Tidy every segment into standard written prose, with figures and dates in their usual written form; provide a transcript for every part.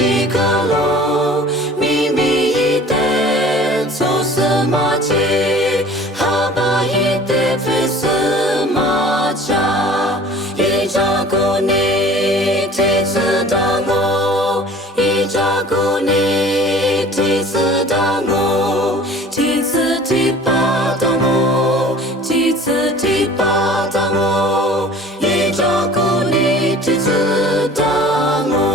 几个路，秘密一点，做什么去？好吧，一点非什么家，一照顾你，几次当我，一照顾你，几次当我，几次提拔当我，几次提拔当我，一照顾你，几次当我。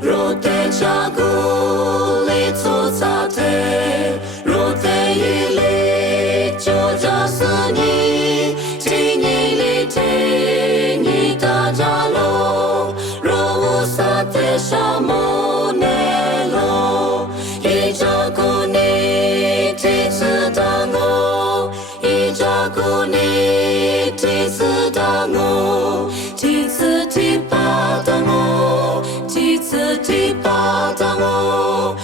若得照顾你做啥子，若得一力就扎死你，今年里听你大家喽，若无啥子什么内容，一照顾你，几次当我，一照顾你，几次当我，几次提拔当我。几次提拔当我。